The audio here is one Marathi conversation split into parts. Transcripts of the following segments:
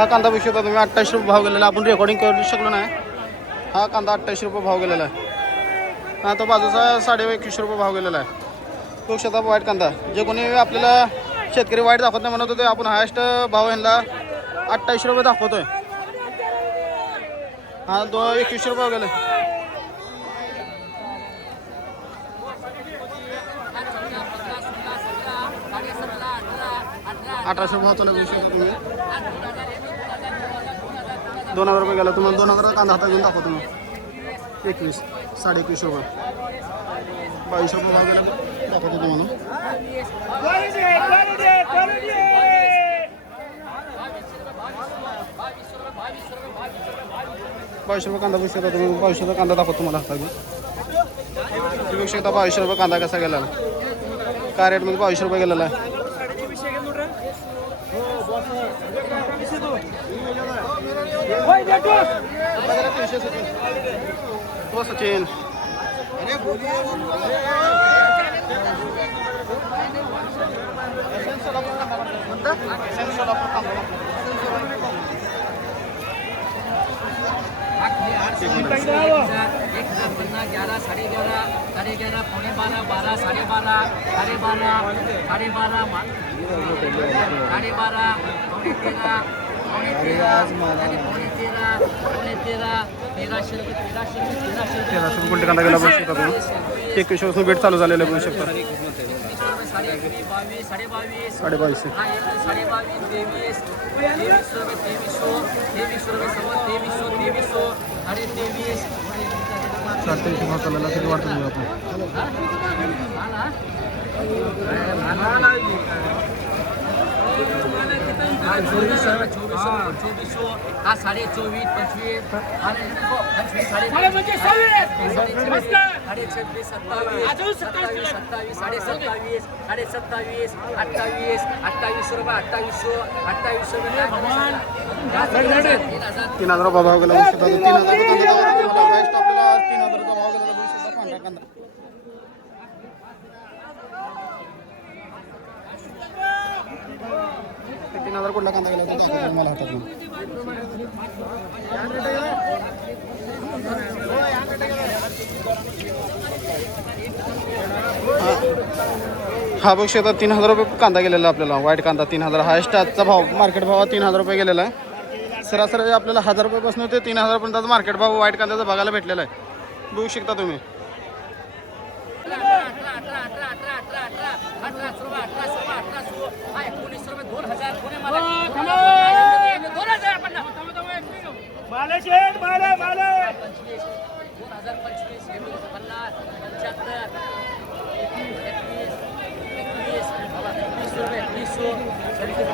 हा कांदा विषय शकता तुम्ही अठ्ठावीस रुपये भाव गेलेला आपण रेकॉर्डिंग करू शकलो नाही. हा कांदा अठ्ठावीस रुपये भाव गेलेला आहे. हा तो बाजूचा साडे एकवीस रुपये भाव गेलेला आहे. तो शकता वाईट कांदा. जे कोणी आपल्याला शेतकरी वाईट दाखवत नाही म्हणत होते आपण हायस्ट भाव यांना अठ्ठावीस रुपये दाखवतोय. हा दो एकवीस रुपये गेले अठराशे रुपये होतो ना विषय तुम्ही. दोन हजार रुपये गेला तुम्हाला दोन हजार कांदा हातात घेऊन दाखवतो तुम्ही एकवीस साडे एकवीस रुपये. बावीस रुपये भाव गेला दाखवतो तुम्हाला. बावीस रुपये कांदा बघू शकता तुम्ही. बावीस रुपये कांदा दाखवतो तुम्हाला हातात घेऊन. तुम्ही बघू शकता बावीस रुपये कांदा कसा गेला काय रेटमध्ये बावीस रुपये गेलेला आहे. हो सचिन एक हजार पन्नास ग्यारह साढ़े ग्यारह साढ़े ग्यारह पौने बारह बारह साढ़े बारह साढ़े बारह साढ़े बारह बारह पौने तेरह पौने तेरह यानी पौने तेरह पौने तेरह तेराशे रुपये तेराशे रुपये तेराशे रुपये तेराशे रुपये क्विंटल कांदा गेला बघू शकता तुम्ही? एकवीसपासून बेट चालू झालेलं बघू शकता. साढ़े एकवीस बावीस साढ़े बावीस साडे बावीसशे हाँ एक साढ़े बाईस तेईस तेईस सौ रुपये तेईस सौ तेईस सौ रुपये सवा तेईस सौ तेईस सौ साढ़े तेईस चारशे भाव चाललेला किती वाटतं आपण चोवीस चोवीस चोवीस हा. साडे चोवीस पंचवीस साडे साडे छब्बीस सत्तावीस सत्तावीस सत्तावीस साडे सत्तावीस साडे सत्तावीस अठ्ठावीस अठ्ठावीस रुपये अठ्ठावीस सौ अठ्ठावीस रुपये तीन हजार तीन हजार रुपये भाव गेला बघू शकता तीन हजार हायस्ट आपल्याला तीन हजाराचा भाव गेलेला बघू शकता पांढरा कांदा तीन हजार कुठला कांदा गेला तो दाखवतो मला हातात. हा. बघू शकता तीन हजार रुपये कांदा गेलेला आपल्याला. व्हाईट कांदा तीन हजार. हायस्ट आजचा भाव मार्केट भाव तीन हजार रुपये गेलेला आहे. सरासरी आपल्याला हजार रुपयापासून ते तीन हजारपर्यंत मार्केट भाव व्हाईट कांद्याचा बघायला भेटलेला आहे. बघू शकता तुम्ही. अठरा अठरा रुपये अठरा रुपये अठरा हा रुपये दोन हजार कोणी मला दोन हजार पंचवीस दोन हजार पंचवीस पन्नास पंच्याहत्तर एकवीस एकवीस बाबा, एकवीस रुपये एकवीस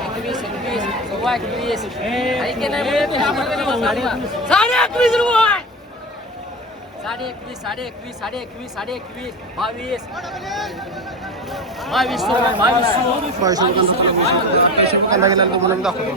एकवीस एकवीस सव्वा एकवीस ऐके नाही साडे एकवीस रुपये साडे एकवीस साडे एकवीस साडे एकवीस साडे एकवीस बावीस बावीस बावीस बावीस रुपये तुम्हाला मी दाखवतो